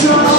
show.